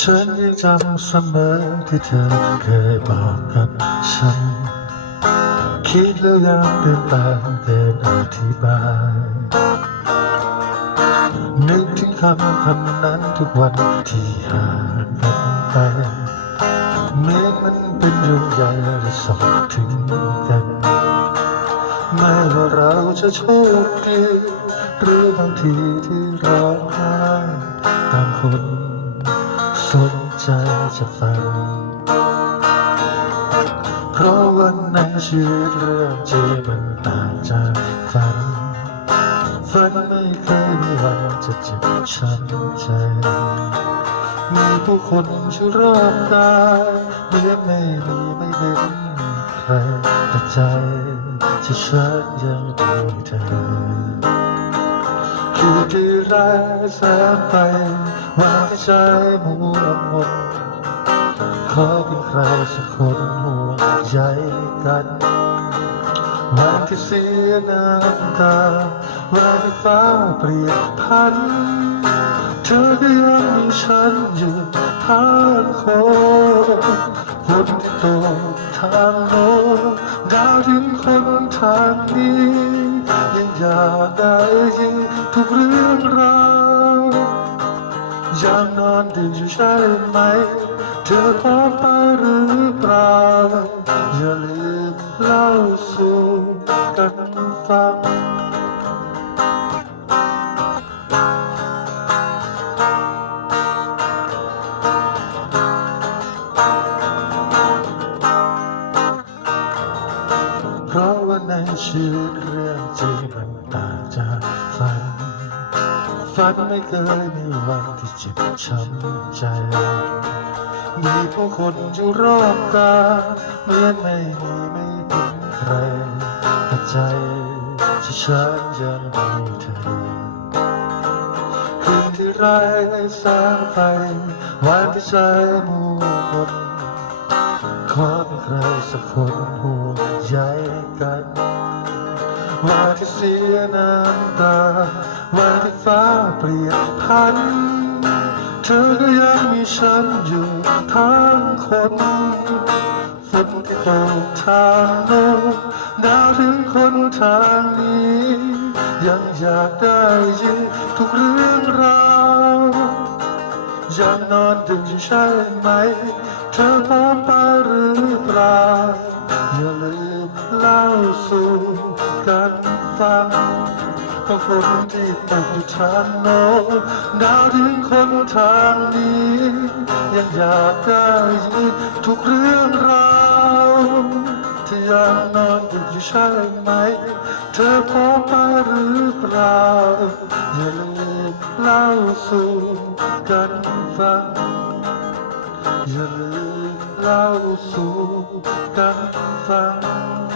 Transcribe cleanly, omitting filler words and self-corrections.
ฉันยังจำเสมอที่เธอเคยบอกกับฉันคิดแล้วยังเดินตามเดินอธิบายนึกถึงคำนั้นทุกวันที่ห่างกันไปเมฆมันเป็นดวงใหญ่และส่องถึงกันไม่ว่าเราจะโชคดีหรือบางทีที่ร้องไห้ต่างคนสนใจจะฟังเพราะวันในชีวิตเรื่องจริงมันต่างจากฝันไม่เคยมีวันจะเจ็บช้ำใจมีผู้คนอยู่รอบกายเหมือนไม่มีไม่เห็นใครแต่ใจที่ฉันยังมีเธอคือที่ไร้แสงไฟวางใจมัวมนขอเป็นใครสักคนห่วงใยกันวันที่เสียน้ำตาวันที่ฟ้าเปลี่ยนพันเธอก็ยังมีฉันอยู่ทางโค้งฝนที่ตกทางโน้นดาวถึงคนทางนี้ยังอยากได้ยินทุกเรื่องราวยังนอนดึกอยู่ใช่ไหมเธอพบไปหรือเปล่าอย่าลืมเล่าสู่กันฟังเพราะว่าในชีวิตเรื่องจริงมันต่างจากฝันไม่เคยมีวันที่เจ็บช้ำใจมีผู้คนอยู่รอบกายเหมือนไม่มีไม่เห็นใครแต่ใจที่ฉันยังมีเธอคืนที่ไร้แสงไฟวันที่ใจมัวมนขอเป็นใครสักคนห่วงใยกันวันที่เสียน้ำตาวันที่ฟ้าเปลี่ยนพันเธอก็ยังมีฉันอยู่ทั้งคนฝนที่ตกทางโน้นดาวถึงคนทางนี้ยังอยากได้ยินทุกเรื่องราวยังนอนดึกอยู่ใช่ไหมเธอพบไปหรือเปล่าอย่าลืมเล่าสู่กันฟังก็ฝนที่ตกอยู่ทางโน้นดาวถึงคนทางนี้ยังอยากได้ยินทุกเรื่องราวที่ยังนอนดึกอยู่ใช่ไหมเธอพบไปหรือเปล่าอย่าลืมเล่าสู่กันฟังอย่าลืมเล่าสู่กันฟัง